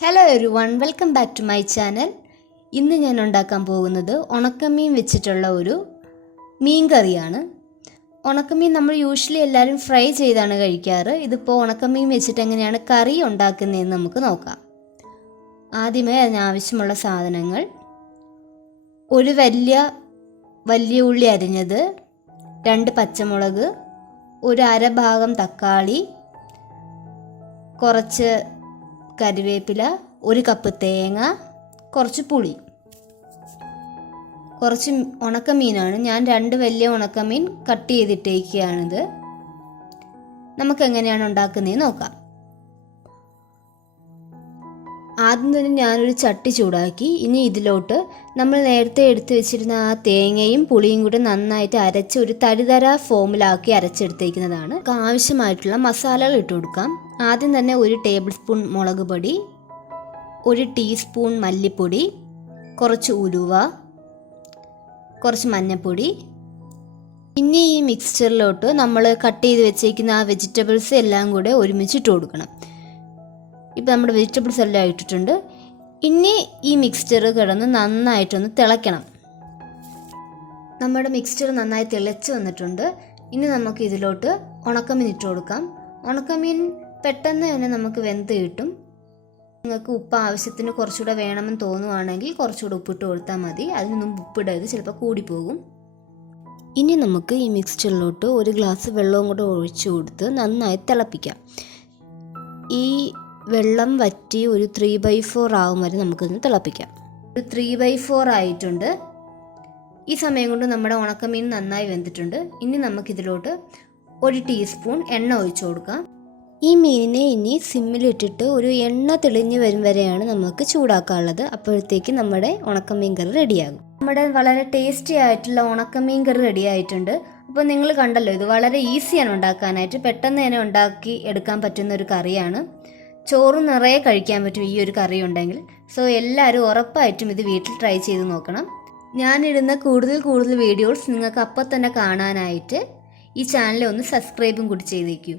Hello everyone, welcome back to my channel. ഇന്ന് ഞാൻ ഉണ്ടാക്കാൻ പോകുന്നത് ഉണക്കമീൻ വെച്ചിട്ടുള്ള ഒരു മീൻ കറിയാണ്. ഉണക്കമീൻ നമ്മൾ യൂഷ്വലി എല്ലാവരും ഫ്രൈ ചെയ്താണ് കഴിക്കാറ്. ഇതിപ്പോൾ ഉണക്കമീൻ വെച്ചിട്ട് എങ്ങനെയാണ് കറി ഉണ്ടാക്കുന്നതെന്ന് നമുക്ക് നോക്കാം. ആദ്യമേ അതിനാവശ്യമുള്ള സാധനങ്ങൾ: ഒരു വലിയ ഉള്ളി അരിഞ്ഞത്, 2 പച്ചമുളക്, ഒരു അര ഭാഗം തക്കാളി, കുറച്ച് കറിവേപ്പില, 1 കപ്പ് തേങ്ങ, കുറച്ച് പുളി, കുറച്ച് ഉണക്കമീനാണ്. ഞാൻ 2 വലിയ ഉണക്കമീൻ കട്ട് ചെയ്തിട്ടേക്കാണിത്. നമുക്ക് എങ്ങനെയാണ് ഉണ്ടാക്കുന്നതെന്ന് നോക്കാം. ആദ്യം തന്നെ ഞാനൊരു ചട്ടി ചൂടാക്കി. ഇനി ഇതിലോട്ട് നമ്മൾ നേരത്തെ എടുത്തു വെച്ചിരുന്ന ആ തേങ്ങയും പുളിയും കൂടി നന്നായിട്ട് അരച്ച് ഒരു തരിതര ഫോമിലാക്കി അരച്ചെടുത്തേക്കുന്നതാണ്. ആവശ്യമായിട്ടുള്ള മസാലകൾ ഇട്ട് കൊടുക്കാം. ആദ്യം തന്നെ 1 ടേബിൾ സ്പൂൺ മുളക് പൊടി, 1 ടീസ്പൂൺ മല്ലിപ്പൊടി, കുറച്ച് ഉലുവ, കുറച്ച് മഞ്ഞൾപ്പൊടി. ഇനി ഈ മിക്സ്ചറിലോട്ട് നമ്മൾ കട്ട് ചെയ്ത് വെച്ചേക്കുന്ന ആ വെജിറ്റബിൾസ് എല്ലാം കൂടെ ഒരുമിച്ചിട്ട് കൊടുക്കണം. ഇപ്പോൾ നമ്മുടെ വെജിറ്റബിൾസ് എല്ലാം ഇട്ടിട്ടുണ്ട്. ഇനി ഈ മിക്സ്ചർ കിടന്ന് നന്നായിട്ടൊന്ന് തിളയ്ക്കണം. നമ്മുടെ മിക്സ്ചർ നന്നായി തിളച്ച് വന്നിട്ടുണ്ട്. ഇനി നമുക്ക് ഇതിലോട്ട് ഉണക്കമീൻ ഇട്ട് കൊടുക്കാം. ഉണക്കമീൻ പെട്ടെന്ന് തന്നെ നമുക്ക് വെന്ത് കിട്ടും. നിങ്ങൾക്ക് ഉപ്പ് ആവശ്യത്തിന് കുറച്ചുകൂടെ വേണമെന്ന് തോന്നുവാണെങ്കിൽ കുറച്ചുകൂടെ ഉപ്പിട്ട് കൊടുത്താൽ മതി. അതിനൊന്നും ഉപ്പിടരുത്, ചിലപ്പോൾ കൂടിപ്പോകും. ഇനി നമുക്ക് ഈ മിക്സ്ചറിലോട്ട് 1 ഗ്ലാസ് വെള്ളവും കൂടെ ഒഴിച്ചു കൊടുത്ത് നന്നായി തിളപ്പിക്കാം. ഈ വെള്ളം വറ്റി ഒരു 3/4 ആവും വരെ നമുക്കിന്ന് തിളപ്പിക്കാം. ഒരു 3/4 ആയിട്ടുണ്ട്. ഈ സമയം കൊണ്ട് നമ്മുടെ ഉണക്കമീൻ നന്നായി വെന്തിട്ടുണ്ട്. ഇനി നമുക്കിതിലോട്ട് 1 ടീസ്പൂൺ എണ്ണ ഒഴിച്ചു കൊടുക്കാം. ഈ മീനിനെ ഇനി സിമ്മിലിട്ടിട്ട് ഒരു എണ്ണ തെളിഞ്ഞ് വരും വരെയാണ് നമുക്ക് ചൂടാക്കാനുള്ളത്. അപ്പോഴത്തേക്ക് നമ്മുടെ ഉണക്കമീൻ കറി റെഡിയാകും. നമ്മുടെ വളരെ ടേസ്റ്റി ആയിട്ടുള്ള ഉണക്കമീൻ കറി റെഡി ആയിട്ടുണ്ട്. അപ്പോൾ നിങ്ങൾ കണ്ടല്ലോ, ഇത് വളരെ ഈസിയാണ് ഉണ്ടാക്കാനായിട്ട്. പെട്ടെന്ന് തന്നെ ഉണ്ടാക്കി എടുക്കാൻ പറ്റുന്ന ഒരു കറിയാണ്. ചോറ് നിറയെ കഴിക്കാൻ പറ്റും ഈ ഒരു കറി ഉണ്ടെങ്കിൽ. സോ എല്ലാവരും ഉറപ്പായിട്ടും ഇത് വീട്ടിൽ ട്രൈ ചെയ്ത് നോക്കണം. ഞാനിടുന്ന കൂടുതൽ വീഡിയോസ് നിങ്ങൾക്ക് അപ്പോൾ തന്നെ കാണാനായിട്ട് ഈ ചാനൽ ഒന്ന് സബ്സ്ക്രൈബും കൂടി ചെയ്തേക്കൂ.